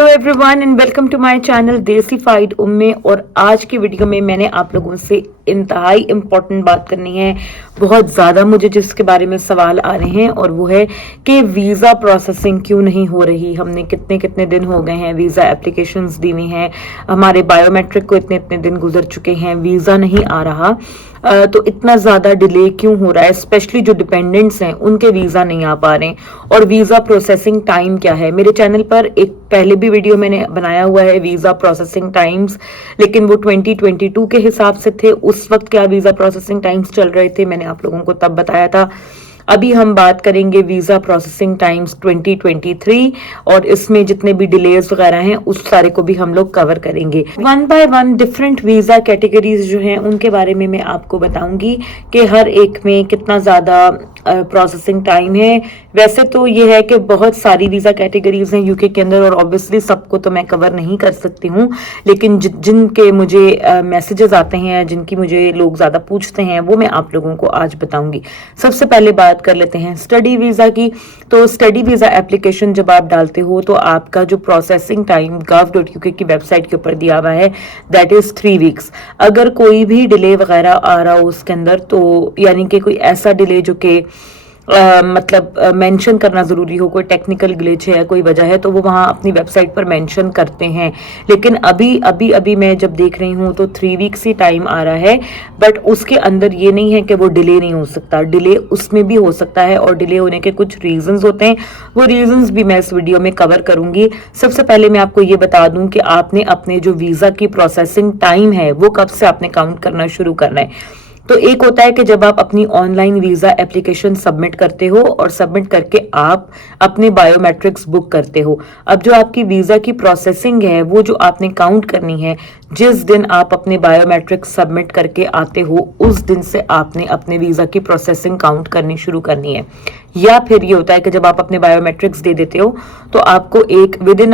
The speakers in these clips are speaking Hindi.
Hello everyone and welcome to my channel desified Umme. और आज की वीडियो में मैंने आप लोगों से इंतहाई इम्पोर्टेंट बात करनी है। बहुत ज़्यादा मुझे जिसके बारे में सवाल आ रहे हैं और वो है कि वीज़ा प्रोसेसिंग क्यों नहीं हो रही। हमने कितने कितने दिन हो गए हैं, वीज़ा एप्लीकेशंस दी हुई हैं, हमारे बायोमेट्रिक को इतने इतने दिन गुजर चुके हैं, वीज़ा नहीं आ रहा। तो इतना ज़्यादा डिले क्यों हो रहा है। स्पेशली जो डिपेंडेंट्स हैं उनके वीज़ा नहीं आ पा रहे हैं। और वीज़ा प्रोसेसिंग टाइम क्या है, मेरे चैनल पर एक पहले भी वीडियो मैंने बनाया हुआ है वीज़ा प्रोसेसिंग टाइम्स, लेकिन वो 2022 के हिसाब से थे। उस वक्त क्या वीज़ा प्रोसेसिंग टाइम्स चल रहे थे, मैंने आप लोगों को तब बताया था। अभी हम बात करेंगे वीज़ा प्रोसेसिंग टाइम्स 2023 और इसमें जितने भी डिलेज वगैरह हैं उस सारे को भी हम लोग कवर करेंगे। One by one different visa categories जो हैं उनके बारे में मैं आपको बताऊंगी कि हर एक में कितना ज़्यादा प्रोसेसिंग टाइम है। वैसे तो ये है कि बहुत सारी वीज़ा कैटेगरीज हैं यूके के अंदर और ऑब्वियसली सबको तो मैं कवर नहीं कर सकती हूँ, लेकिन जिनके मुझे मैसेजेस आते हैं, जिनकी मुझे लोग ज़्यादा पूछते हैं, वो मैं आप लोगों को आज बताऊंगी। सबसे पहले बात कर लेते हैं स्टडी वीज़ा की। तो स्टडी वीज़ा एप्लीकेशन जब आप डालते हो तो आपका जो प्रोसेसिंग टाइम gov.uk की वेबसाइट के ऊपर दिया हुआ है दैट इज़ 3 वीक्स। अगर कोई भी डिले वगैरह आ रहा हो उसके अंदर, तो यानी कि कोई ऐसा डिले जो कि मतलब मेंशन करना ज़रूरी हो, कोई टेक्निकल ग्लिच है, कोई वजह है, तो वो वहाँ अपनी वेबसाइट पर मेंशन करते हैं। लेकिन अभी मैं जब देख रही हूँ तो 3 वीक्स ही टाइम आ रहा है। बट उसके अंदर ये नहीं है कि वो डिले नहीं हो सकता, डिले उसमें भी हो सकता है। और डिले होने के कुछ रीजंस होते हैं, वो रीजंस भी मैं इस वीडियो में कवर करूंगी। सबसे पहले मैं आपको ये बता दूं कि आपने अपने जो वीज़ा की प्रोसेसिंग टाइम है वो कब से आपने काउंट करना शुरू करना है। तो एक होता है कि जब आप अपनी ऑनलाइन वीज़ा एप्लीकेशन सबमिट करते हो और सबमिट करके आप अपने बायोमेट्रिक्स बुक करते हो। अब जो आपकी वीज़ा की प्रोसेसिंग है वो जो आपने काउंट करनी है, जिस दिन आप अपने बायोमेट्रिक्स सबमिट करके आते हो उस दिन से आपने अपने वीज़ा की प्रोसेसिंग काउंट करनी शुरू करनी है। या फिर ये होता है कि जब आप अपने बायोमेट्रिक्स दे देते हो तो आपको एक विद इन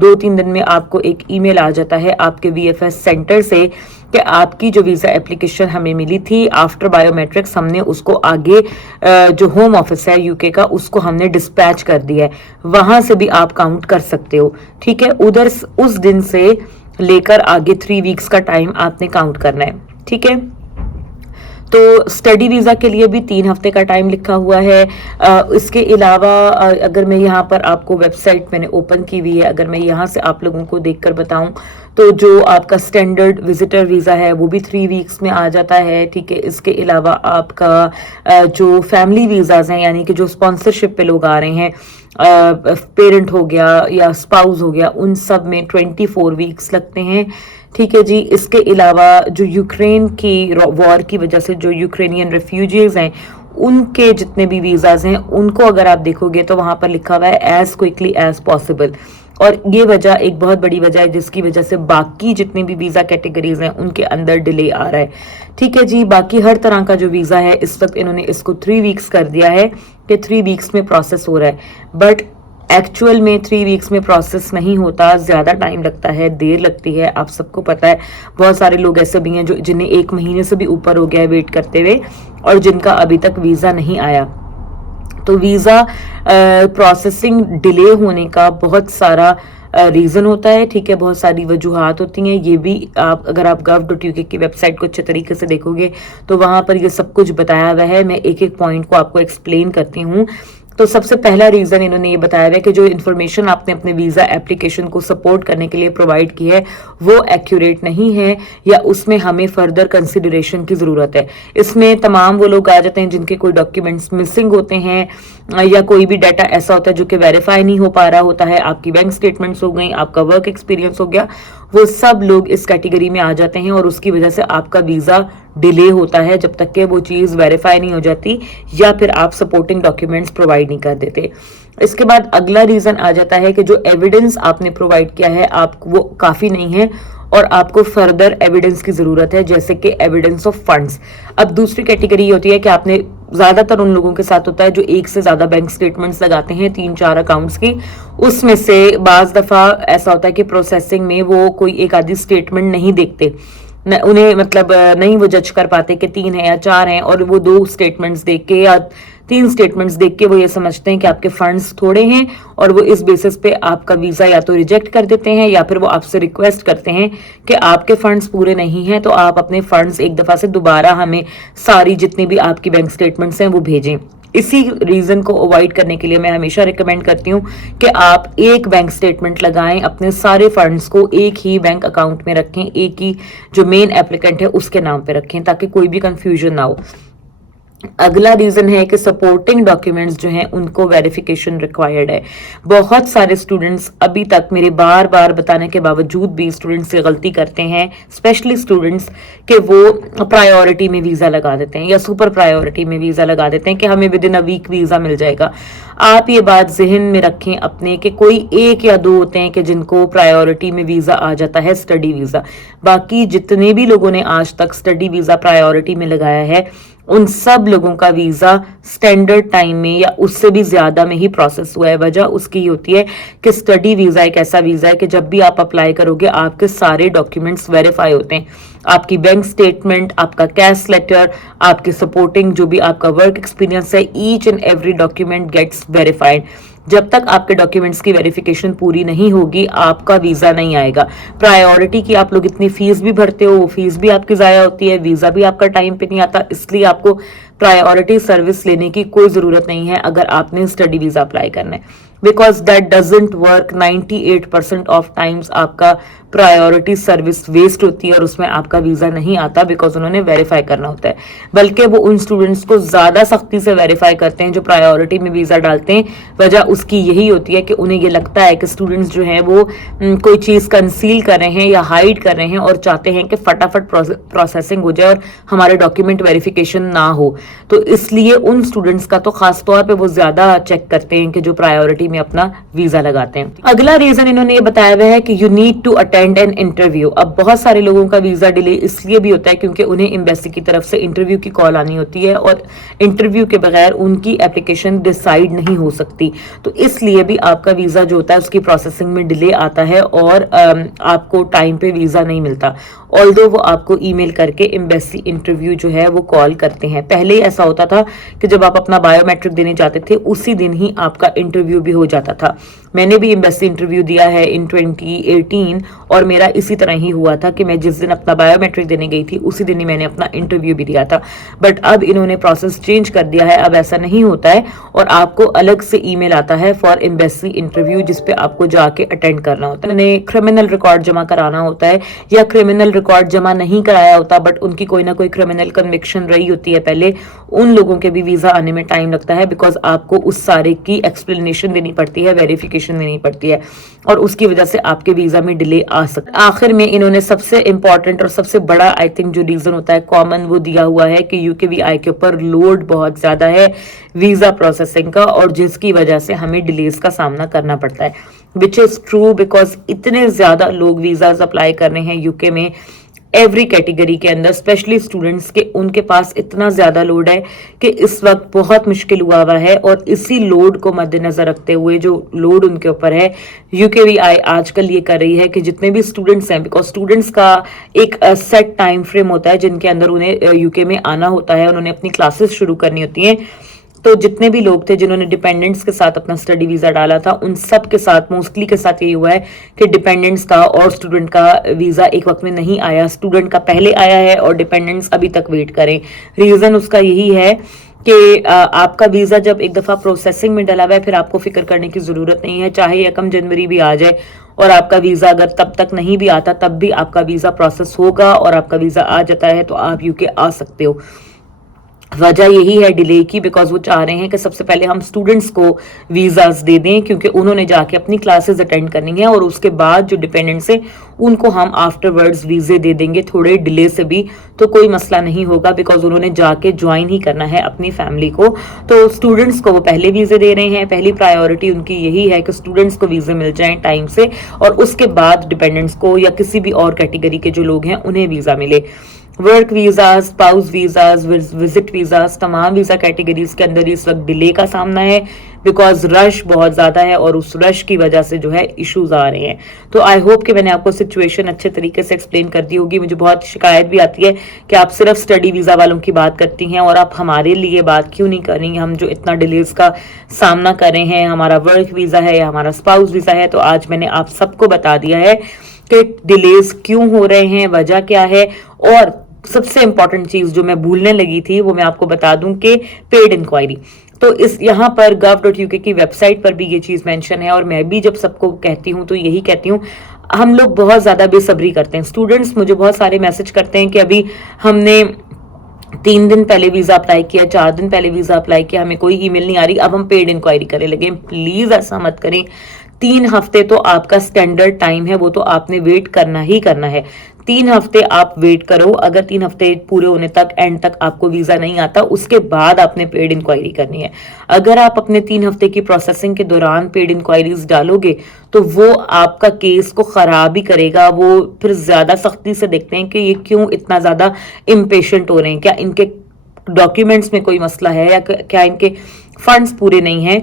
2-3 दिन में आपको एक ईमेल आ जाता है आपके वीएफएस सेंटर से कि आपकी जो वीज़ा एप्लीकेशन हमें मिली थी आफ्टर बायोमेट्रिक्स, हमने उसको आगे जो होम ऑफिस है यूके का उसको हमने डिस्पैच कर दिया है। वहां से भी आप काउंट कर सकते हो, ठीक है। उधर उस दिन से लेकर आगे 3 वीक्स का टाइम आपने काउंट करना है, ठीक है। तो स्टडी वीज़ा के लिए भी 3 हफ्ते का टाइम लिखा हुआ है। इसके अलावा अगर मैं यहाँ पर आपको वेबसाइट मैंने ओपन की हुई है, अगर मैं यहाँ से आप लोगों को देखकर बताऊं तो जो आपका स्टैंडर्ड विजिटर वीज़ा है वो भी 3 वीक्स में आ जाता है, ठीक है। इसके अलावा आपका जो फैमिली वीज़ाज हैं, यानी कि जो स्पॉन्सरशिप पे लोग आ रहे हैं, पेरेंट हो गया या स्पाउस हो गया, उन सब में 24 वीक्स लगते हैं, ठीक है जी। इसके अलावा जो यूक्रेन की वॉर की वजह से जो यूक्रेनियन रेफ्यूजीज हैं उनके जितने भी वीज़ाज हैं उनको अगर आप देखोगे तो वहां पर लिखा हुआ है एज क्विकली एज पॉसिबल। और ये वजह एक बहुत बड़ी वजह है जिसकी वजह से बाकी जितनी भी वीज़ा कैटेगरीज हैं उनके अंदर डिले आ रहा है, ठीक है जी। बाकी हर तरह का जो वीज़ा है इस वक्त इन्होंने इसको 3 वीक्स कर दिया है कि 3 वीक्स में प्रोसेस हो रहा है। बट एक्चुअल में 3 वीक्स में प्रोसेस नहीं होता, ज़्यादा टाइम लगता है, देर लगती है, आप सबको पता है। बहुत सारे लोग ऐसे भी हैं जो जिन्हें 1 महीने से भी ऊपर हो गया है वेट करते हुए और जिनका अभी तक वीज़ा नहीं आया। तो वीज़ा प्रोसेसिंग डिले होने का बहुत सारा रीज़न होता है, ठीक है। बहुत सारी वजूहात होती हैं। ये भी आप अगर आप gov.uk की वेबसाइट को अच्छे तरीके से देखोगे तो वहाँ पर ये सब कुछ बताया हुआ है। मैं एक एक पॉइंट को आपको एक्सप्लेन करती हूँ। तो सबसे पहला रीज़न इन्होंने ये बताया है कि जो इन्फॉर्मेशन आपने अपने वीज़ा एप्लीकेशन को सपोर्ट करने के लिए प्रोवाइड की है वो एक्यूरेट नहीं है या उसमें हमें फर्दर कंसिडरेशन की ज़रूरत है। इसमें तमाम वो लोग आ जाते हैं जिनके कोई डॉक्यूमेंट्स मिसिंग होते हैं या कोई भी डाटा ऐसा होता है जो कि वेरीफाई नहीं हो पा रहा होता है। आपकी बैंक स्टेटमेंट्स हो गई, आपका वर्क एक्सपीरियंस हो गया, वो सब लोग इस कैटेगरी में आ जाते हैं और उसकी वजह से आपका वीज़ा डिले होता है जब तक कि वो चीज़ वेरीफाई नहीं हो जाती या फिर आप सपोर्टिंग डॉक्यूमेंट्स प्रोवाइड नहीं कर देते। इसके बाद अगला रीज़न आ जाता है कि जो एविडेंस आपने प्रोवाइड किया है आप वो काफ़ी नहीं है और आपको फर्दर एविडेंस की ज़रूरत है, जैसे कि एविडेंस ऑफ फंड्स। अब दूसरी कैटेगरी होती है कि आपने ज़्यादातर उन लोगों के साथ होता है जो एक से ज़्यादा बैंक स्टेटमेंट्स लगाते हैं 3-4 अकाउंट्स की। उसमें से बाज़ दफ़ा ऐसा होता है कि प्रोसेसिंग में वो कोई एक आधी स्टेटमेंट नहीं देखते, उन्हें मतलब नहीं वो जज कर पाते कि 3 है या 4 हैं, और वो 2 स्टेटमेंट्स देख के या 3 स्टेटमेंट्स देख के वो ये समझते हैं कि आपके फंड्स थोड़े हैं, और वो इस बेसिस पे आपका वीजा या तो रिजेक्ट कर देते हैं या फिर वो आपसे रिक्वेस्ट करते हैं कि आपके फंड्स पूरे नहीं हैं तो आप अपने फंड्स एक दफा से दोबारा हमें सारी जितनी भी आपकी बैंक स्टेटमेंट्स हैं वो भेजें। इसी रीजन को अवॉइड करने के लिए मैं हमेशा रिकमेंड करती हूँ कि आप एक बैंक स्टेटमेंट लगाएं, अपने सारे फंड्स को एक ही बैंक अकाउंट में रखें, एक ही जो मेन एप्लीकेंट है उसके नाम पे रखें, ताकि कोई भी कंफ्यूजन ना हो। अगला रीजन है कि सपोर्टिंग डॉक्यूमेंट्स जो हैं उनको वेरिफिकेशन रिक्वायर्ड है। बहुत सारे स्टूडेंट्स अभी तक मेरे बार बार बताने के बावजूद भी स्टूडेंट्स से गलती करते हैं, स्पेशली स्टूडेंट्स कि वो प्रायोरिटी में वीजा लगा देते हैं या सुपर प्रायोरिटी में वीजा लगा देते हैं कि हमें within a week visa मिल जाएगा। आप ये बात जहन में रखें अपने कि कोई 1 या 2 होते हैं कि जिनको प्रायोरिटी में वीजा आ जाता है, स्टडी वीजा। बाकी जितने भी लोगों ने आज तक स्टडी वीजा प्रायोरिटी में लगाया है उन सब लोगों का वीजा स्टैंडर्ड टाइम में या उससे भी ज्यादा में ही प्रोसेस हुआ है। वजह उसकी होती है कि स्टडी वीजा एक ऐसा वीजा है कि जब भी आप अप्लाई करोगे आपके सारे डॉक्यूमेंट्स वेरीफाई होते हैं, आपकी बैंक स्टेटमेंट, आपका कैश लेटर, आपके सपोर्टिंग जो भी आपका वर्क एक्सपीरियंस है, each and every document gets verified. जब तक आपके डॉक्यूमेंट्स की वेरिफिकेशन पूरी नहीं होगी आपका वीजा नहीं आएगा। प्रायोरिटी की आप लोग इतनी फीस भी भरते हो, वो फीस भी आपकी जाया होती है, वीजा भी आपका टाइम पे नहीं आता, इसलिए आपको प्रायोरिटी सर्विस लेने की कोई जरूरत नहीं है अगर आपने स्टडी वीजा अप्लाई करना है, because that doesn't work. 98% of times आपका प्रायोरिटी सर्विस वेस्ट होती है और उसमें आपका वीजा नहीं आता, बिकॉज उन्होंने वेरीफाई करना होता है। बल्कि वो उन स्टूडेंट्स को ज्यादा सख्ती से वेरीफाई करते हैं जो प्रायोरिटी में वीजा डालते हैं। वजह उसकी यही होती है कि उन्हें ये लगता है कि स्टूडेंट्स जो हैं वो कोई चीज कंसील कर रहे हैं या हाइड कर रहे हैं और चाहते हैं कि फटाफट प्रोसेसिंग हो जाए और हमारे डॉक्यूमेंट वेरिफिकेशन ना हो। तो इसलिए उन स्टूडेंट्स का तो खास तौर पे वो ज्यादा चेक करते हैं कि जो प्रायोरिटी में अपना वीजा लगाते हैं। अगला रीजन इन्होंने ये बताया हुआ है कि you need to attend an interview. अब बहुत सारे लोगों का वीजा डिले इसलिए भी होता है क्योंकि उन्हें एम्बेसी की तरफ से इंटरव्यू की कॉल आनी होती है और इंटरव्यू के बगैर उनकी एप्लीकेशन डिसाइड नहीं हो सकती। तो इसलिए भी आपका वीजा जो होता है उसकी प्रोसेसिंग में डिले आता है और आपको टाइम पे वीजा नहीं मिलता, ऑल्दो वो आपको ईमेल करके एम्बेसी इंटरव्यू जो है वो कॉल करते हैं। पहले ऐसा होता था कि जब आप अपना बायोमेट्रिक देने जाते थे उसी दिन ही आपका इंटरव्यू भी हो जाता था। मैंने भी एम्बेसी इंटरव्यू दिया है इन 2018 और मेरा इसी तरह ही हुआ था कि मैं जिस दिन अपना बायोमेट्रिक देने गई थी उसी दिन ही मैंने अपना इंटरव्यू भी दिया था। बट अब इन्होंने प्रोसेस चेंज कर दिया है, अब ऐसा नहीं होता है और आपको अलग से ईमेल आता है फॉर एम्बेसी इंटरव्यू जिसपे आपको जाके अटेंड करना होता है। उन्हें क्रिमिनल रिकॉर्ड जमा कराना होता है या क्रिमिनल रिकॉर्ड जमा नहीं कराया होता बट उनकी कोई ना कोई क्रिमिनल कन्विक्शन रही होती है पहले, उन लोगों के भी वीजा आने में टाइम लगता है बिकॉज आपको उस सारे की एक्सप्लेनेशन देनी पड़ती है, वेरिफिकेशन देनी पड़ती है और उसकी वजह से आपके वीजा में डिले आ सकता है। आखिर में इन्होंने सबसे इंपॉर्टेंट और सबसे बड़ा आई थिंक जो रीजन होता है कॉमन वो दिया हुआ है कि यूकेवीआई के ऊपर लोड बहुत ज्यादा है वीजा प्रोसेसिंग का और जिसकी वजह से हमें डिलेज का सामना करना पड़ता है, विच इज ट्रू बिकॉज इतने ज्यादा लोग वीजाज अप्लाई कर रहे हैं यूके में एवरी कैटेगरी के अंदर, स्पेशली स्टूडेंट्स के, उनके पास इतना ज्यादा लोड है कि इस वक्त बहुत मुश्किल हुआ है और इसी लोड को मद्देनजर रखते हुए जो लोड उनके ऊपर है यूकेवीआई आजकल ये कर रही है कि जितने भी स्टूडेंट्स हैं, बिकॉज स्टूडेंट्स का एक सेट टाइम फ्रेम होता है जिनके अंदर उन्हें यूके में आना होता है, उन्होंने अपनी क्लासेस शुरू करनी होती हैं। तो जितने भी लोग थे जिन्होंने डिपेंडेंट्स के साथ अपना स्टडी वीजा डाला था उन सब के साथ मोस्टली के साथ यही हुआ है कि डिपेंडेंट्स का और स्टूडेंट का वीजा एक वक्त में नहीं आया, स्टूडेंट का पहले आया है और डिपेंडेंट्स अभी तक वेट करें। रीजन उसका यही है कि आपका वीजा जब एक दफा प्रोसेसिंग में डला हुआ है फिर आपको फिक्र करने की जरूरत नहीं है, चाहे 1 जनवरी भी आ जाए और आपका वीजा अगर तब तक नहीं भी आता तब भी आपका वीजा प्रोसेस होगा और आपका वीजा आ जाता है तो आप यूके आ सकते हो। वजह यही है डिले की बिकॉज वो चाह रहे हैं कि सबसे पहले हम स्टूडेंट्स को वीजास दे दें क्योंकि उन्होंने जाके अपनी क्लासेस अटेंड करनी है और उसके बाद जो डिपेंडेंट्स हैं उनको हम आफ्टरवर्ड्स वीजे दे देंगे थोड़े डिले से भी, तो कोई मसला नहीं होगा बिकॉज उन्होंने जाके ज्वाइन ही करना है अपनी फैमिली को। तो स्टूडेंट्स को वो पहले वीजे दे रहे हैं, पहली प्रायोरिटी उनकी यही है कि स्टूडेंट्स को वीजे मिल जाएं टाइम से और उसके बाद डिपेंडेंट्स को या किसी भी और कैटेगरी के जो लोग हैं उन्हें वीजा मिले। Work visa, spouse visas, visit visas, तमाम वीजा कैटेगरीज के अंदर इस वक्त डिले का सामना है बिकॉज रश बहुत ज्यादा है और उस रश की वजह से जो है इश्यूज आ रहे हैं। तो आई होप कि मैंने आपको सिचुएशन अच्छे तरीके से एक्सप्लेन कर दी होगी। मुझे बहुत शिकायत भी आती है कि आप सिर्फ स्टडी वीजा वालों की बात करती हैं और आप हमारे लिए बात क्यों नहीं कर रही, हम जो इतना डिलेज का सामना कर रहे हैं, हमारा वर्क वीजा है या हमारा स्पाउस वीजा है। तो आज मैंने आप सबको बता दिया है कि डिलेज क्यों हो रहे हैं, वजह क्या है। और सबसे इंपॉर्टेंट चीज जो मैं भूलने लगी थी वो मैं आपको बता दूं कि पेड इंक्वायरी। तो इस यहाँ पर gov.uk की वेबसाइट पर भी ये चीज मेंशन है और मैं भी जब सबको कहती हूँ तो यही कहती हूँ, हम लोग बहुत ज्यादा बेसब्री करते हैं। स्टूडेंट्स मुझे बहुत सारे मैसेज करते हैं कि अभी हमने 3 दिन पहले वीजा अप्लाई किया, 4 दिन पहले वीजा अप्लाई किया, हमें कोई ईमेल नहीं आ रही, अब हम पेड इंक्वायरी करने लगे। प्लीज ऐसा मत करें। 3 हफ्ते तो आपका स्टैंडर्ड टाइम है, वो तो आपने वेट करना ही करना है। 3 हफ्ते आप वेट करो। अगर 3 हफ्ते पूरे होने तक एंड तक आपको वीजा नहीं आता, उसके बाद आपने पेड इंक्वायरी करनी है। अगर आप अपने 3 हफ्ते की प्रोसेसिंग के दौरान पेड इंक्वायरीज डालोगे तो वो आपका केस को खराब ही करेगा। वो फिर ज्यादा सख्ती से देखते हैं कि ये क्यों इतना ज्यादा इम्पेशेंट हो रहे हैं, क्या इनके डॉक्यूमेंट्स में कोई मसला है या क्या इनके फंड्स पूरे नहीं हैं,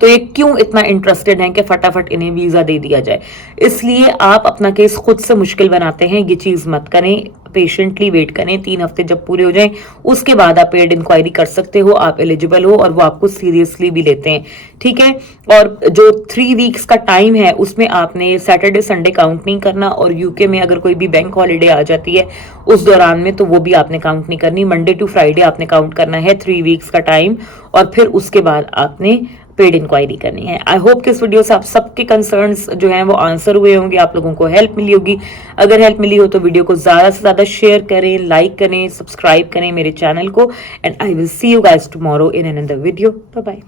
तो ये क्यों इतना इंटरेस्टेड हैं कि फटाफट इन्हें वीजा दे दिया जाए। इसलिए आप अपना केस खुद से मुश्किल बनाते हैं, ये चीज मत करें। पेशेंटली वेट करें। 3 हफ्ते जब पूरे हो जाएं उसके बाद आप पेड इंक्वायरी कर सकते हो, आप एलिजिबल हो और वो आपको सीरियसली भी लेते हैं, ठीक है। और जो 3 वीक्स का टाइम है उसमें आपने सैटरडे संडे काउंट नहीं करना और यूके में अगर कोई भी बैंक हॉलीडे आ जाती है उस दौरान में तो वो भी आपने काउंट नहीं करनी। मंडे टू फ्राइडे आपने काउंट करना है 3 वीक्स का टाइम और फिर उसके बाद आपने पेड इंक्वायरी करनी है। आई होप कि इस वीडियो से आप सबके कंसर्न्स जो हैं वो आंसर हुए होंगे, आप लोगों को हेल्प मिली होगी। अगर हेल्प मिली हो तो वीडियो को ज्यादा से ज्यादा शेयर करें, लाइक करें, सब्सक्राइब करें मेरे चैनल को and I will see you guys tomorrow in another video. Bye bye.